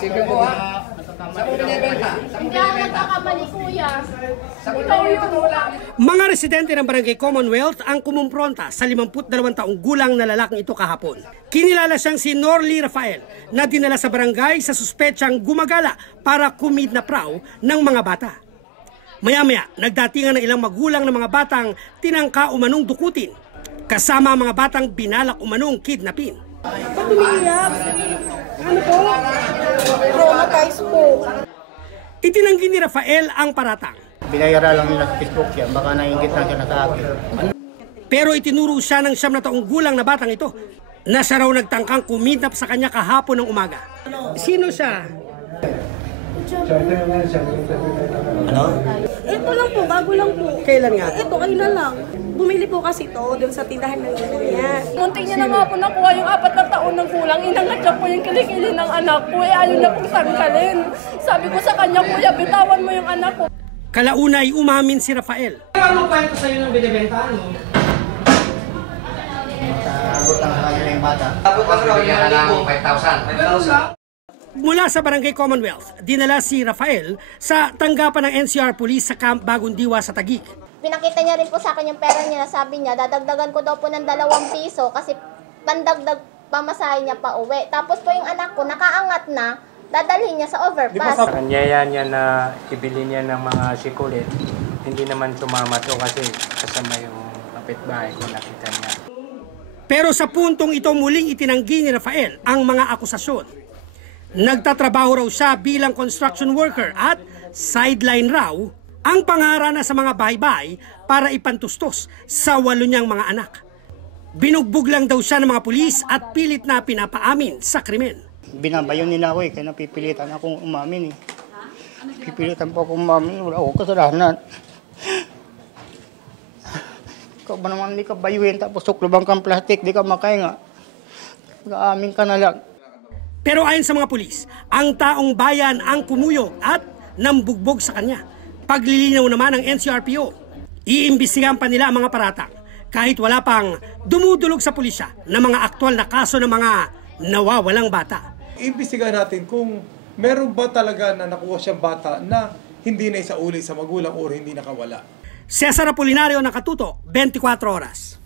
Sige po ha. Saan mo binibenta? Hindi ako nagkakamali, kuya. Ikaw yun. Mga residente ng Barangay Commonwealth ang kumumpronta sa 52 taong gulang na lalaking ito kahapon. Kinilala siyang si Norly Rafael na dinala sa barangay sa suspetsang gumagala para kumidnap raw ng mga bata. Maya-maya, nagdatingan ng ilang magulang ng mga batang tinangka umanong dukutin, kasama ang mga batang binalak umanong kidnapin. Ba't umiiyak? Ano po? Traumatized po. Itinanggi ni Rafael ang paratang. Binayara lang nila sa Facebook yan, baka nainggit lang siya na sa akin. Pero itinuro siya ng 9 na taong gulang na batang ito na siya raw nagtangkang kumidnap sa kanya kahapon ng umaga. Sino siya? Ano? Ito lang po, bago lang po. Kailan nga? Ito, kayo na lang. Bumili po kasi ito doon sa tindahan ng ina niya. Muntik niya na nga po nakuha yung 4 na taon ng kulang. Inangat po yung kilikili ng anak ko. Ayaw na pong tanggalin. Sabi ko sa kanya, kuya, bitawan mo yung anak ko. Kalauna ay umamin si Rafael. Ano kwento sa'yo ng binibentahan mo? Abot ang kanya na yung bata. Abot ang raw yung 5,000. Mula sa Barangay Commonwealth, dinala si Rafael sa tanggapan ng NCR Police sa Camp Bagong Diwa sa Taguig. Pinakita niya rin po sa akin yung pera niya. Sabi niya, dadagdagan ko daw po ng 2 piso kasi pandagdag pamasahe niya pa uwi. Tapos po yung anak ko, nakaangat na, dadalhin niya sa overpass. Kanyaya niya na ibili niya ng mga sikulit, hindi naman sumama to kasi kasama yung kapitbahay ko nakita niya. Pero sa puntong ito muling itinanggi ni Rafael ang mga akusasyon. Nagtatrabaho raw siya bilang construction worker at sideline raw ang pangarana sa mga bahay-bahay para ipantustos sa 8 niyang mga anak. Binugbog lang daw siya ng mga pulis at pilit na pinapaamin sa krimen. Binabayon nila ako kaya napipilitan akong umamin Pipilitan po akong umamin, wala ako kasalanan. Ikaw ba naman hindi ka bayuhin tapos suklubang kang plastic, di ka makahinga. Mag-aamin ka na lang. Pero ayon sa mga pulis, ang taong bayan ang kumuyog at nambugbog sa kanya. Paglilinaw naman ng NCRPO, iimbestigahan pa nila ang mga paratang kahit wala pang dumudulog sa pulisya na mga aktwal na kaso ng mga nawawalang bata. Iimbestigahan natin kung meron ba talaga na nakuha siyang bata na hindi na isauli sa magulang o hindi nakawala. Cesar Apolinario, Nakatuto, 24 Oras.